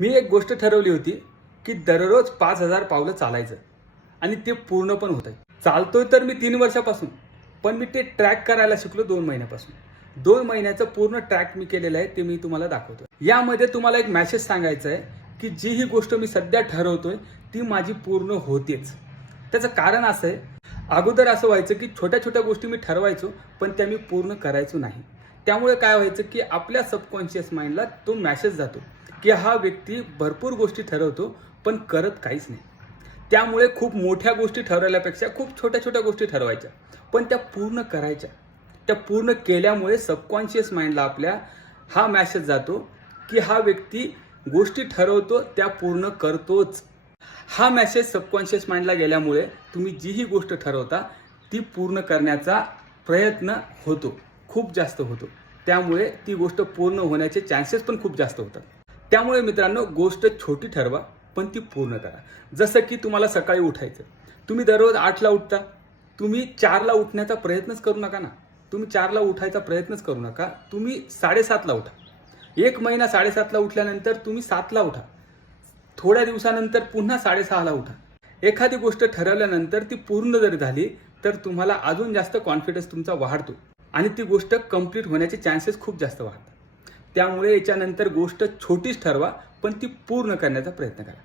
मी एक गोष्ट ठरवली होती की दररोज पाच हजार पावलं चालायचं. आणि ते पूर्ण पण होत आहे चालतोय तर मी तीन वर्षापासून पण मी ते ट्रॅक करायला शिकलो दोन महिन्यापासून. दोन महिन्याचं पूर्ण ट्रॅक मी केलेलं आहे ते मी तुम्हाला दाखवतो यामध्ये तुम्हाला एक मॅसेज सांगायचा आहे की जी ही गोष्ट मी सध्या ठरवतोय ती माझी पूर्ण होतेच. त्याचं कारण असं आहे अगोदर असं व्हायचं की छोट्या छोट्या गोष्टी मी ठरवायचो पण त्या मी पूर्ण करायचो नाही. त्यामुळे काय व्हायचं की आपल्या सबकॉन्शियस माइंडला तो मॅसेज जातो की हा व्यक्ती भरपूर गोष्टी ठरवतो पण करत काहीच नाही. त्यामुळे खूप मोठ्या गोष्टी ठरवल्यापेक्षा खूप छोट्या छोट्या गोष्टी ठरवायच्या पण त्या पूर्ण करायच्या. त्या पूर्ण केल्यामुळे सबकॉन्शियस माइंडला आपल्या हा मॅसेज जातो की हा व्यक्ती गोष्टी ठरवतो त्या पूर्ण करतोच. हा मॅसेज सबकॉन्शियस माइंडला गेल्यामुळे तुम्ही जी ही गोष्ट ठरवता ती पूर्ण करण्याचा प्रयत्न होतो. खूप जास्त होतो. त्यामुळे ती गोष्ट पूर्ण होण्याचे चान्सेस पण खूप जास्त होतात. त्यामुळे मित्रांनो गोष्ट छोटी ठरवा पण ती पूर्ण करा. जसं की तुम्हाला सकाळी उठायचं. तुम्ही दररोज आठला उठता. तुम्ही चारला उठण्याचा प्रयत्नच करू नका ना. तुम्ही चारला उठायचा प्रयत्नच करू नका. तुम्ही साडेसातला उठा. एक महिना साडेसातला उठल्यानंतर तुम्ही सातला उठा. थोड्या दिवसानंतर पुन्हा साडेसहाला उठा. एखादी गोष्ट ठरवल्यानंतर ती पूर्ण जर झाली तर तुम्हाला अजून जास्त कॉन्फिडन्स तुमचा वाढतो. आणि ती गोष्ट कंप्लीट होण्याचे चान्सेस खूप जास्त वाढतात. त्यामुळे याच्यानंतर गोष्ट छोटीच ठरवा पण ती पूर्ण करण्याचा प्रयत्न करा.